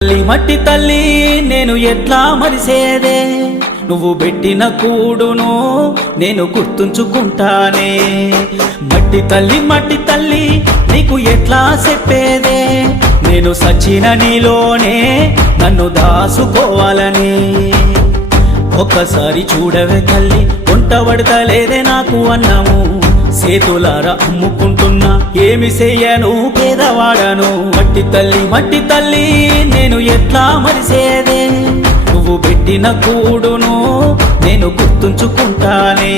తల్లి మట్టి తల్లి నేను ఎట్లా మరిసేదే, నువ్వు పెట్టిన కూడును నేను గుర్తుంచుకుంటానే. మట్టి తల్లి నీకు ఎట్లా చెప్పేదే, నేను సచిన నీలోనే నన్ను దాసుకోవాలని. ఒక్కసారి చూడవే తల్లి, వంట పడతలేదే నాకు అన్నము, సేతులారా అమ్ముకుంటున్నా ఏమి చెయ్యను పేదవాడను. మట్టి తల్లి నేను ఎట్లా మరిసేదే, నువ్వు పెట్టిన కూడును నేను గుర్తుంచుకుంటానే.